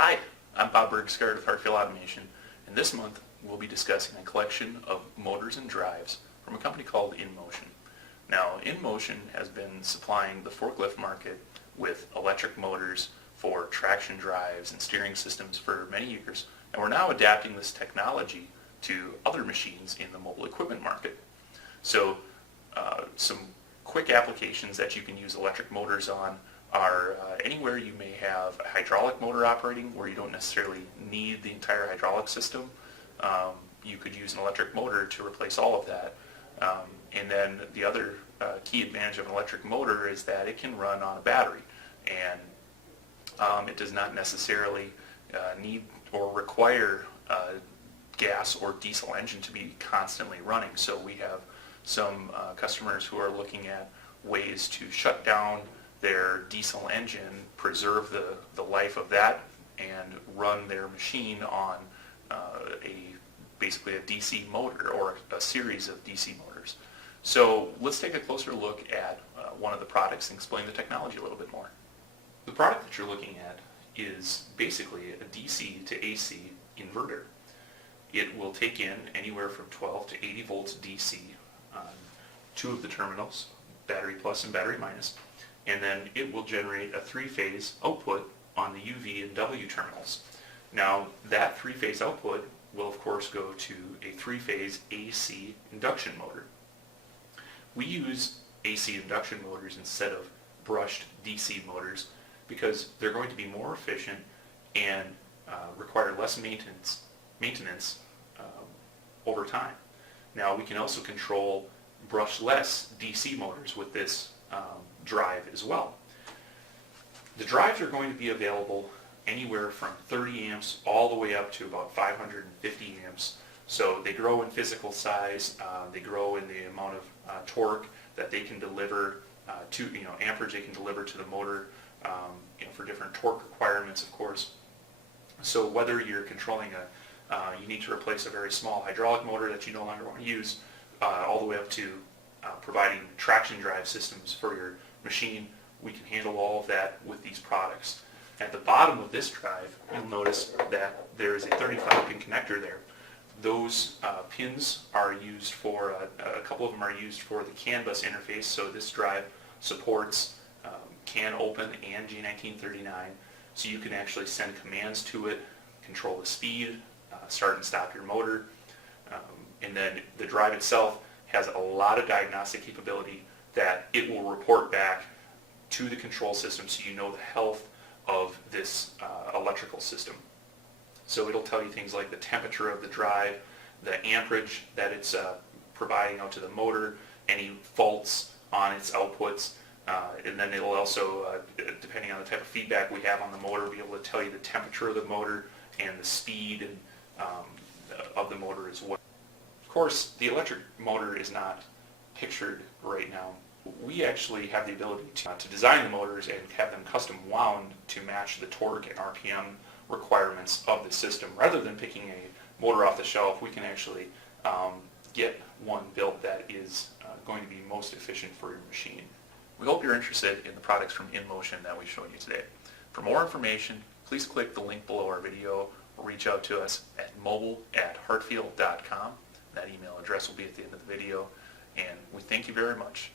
Hi, I'm Bob Bergsgaard of Hartfiel Automation, and this month we'll be discussing a collection of motors and drives from a company called InMotion. Now, InMotion has been supplying the forklift market with electric motors for traction drives and steering systems for many years, and we're now adapting this technology to other machines in the mobile equipment market. So, some quick applications that you can use electric motors on are anywhere you may have a hydraulic motor operating where you don't necessarily need the entire hydraulic system. You could use an electric motor to replace all of that. And then the other key advantage of an electric motor is that it can run on a battery, and it does not necessarily need or require a gas or diesel engine to be constantly running. So we have some customers who are looking at ways to shut down their diesel engine, preserve the life of that, and run their machine on basically a DC motor or a series of DC motors. So let's take a closer look at one of the products and explain the technology a little bit more. The product that you're looking at is basically a DC to AC inverter. It will take in anywhere from 12 to 80 volts DC on two of the terminals, battery plus and battery minus, and then it will generate a three-phase output on the UV and W terminals. Now, that three-phase output will of course go to a three-phase AC induction motor. We use AC induction motors instead of brushed DC motors because they're going to be more efficient and require less maintenance over time. Now, we can also control brushless DC motors with this drive as well. The drives are going to be available anywhere from 30 amps all the way up to about 550 amps. So they grow in physical size, they grow in the amount of torque that they can deliver to, amperage they can deliver to the motor, for different torque requirements, of course. So whether you're controlling you need to replace a very small hydraulic motor that you no longer want to use, all the way up to providing traction drive systems for your machine, we can handle all of that with these products. At the bottom of this drive, you'll notice that there is a 35-pin connector there. Those pins are used for, a couple of them are used for the CAN bus interface, so this drive supports CAN open and G1939, so you can actually send commands to it, control the speed, start and stop your motor, and then the drive itself has a lot of diagnostic capability that it will report back to the control system so you know the health of this electrical system. So it'll tell you things like the temperature of the drive, the amperage that it's providing out to the motor, any faults on its outputs, and then it'll also, depending on the type of feedback we have on the motor, be able to tell you the temperature of the motor and the speed and, of the motor as well. Of course, the electric motor is not pictured right now. We actually have the ability to design the motors and have them custom wound to match the torque and RPM requirements of the system. Rather than picking a motor off the shelf, we can actually get one built that is going to be most efficient for your machine. We hope you're interested in the products from InMotion that we showed you today. For more information, please click the link below our video or reach out to us at mobile@hartfiel.com. That email address will be at the end of the video, and we thank you very much.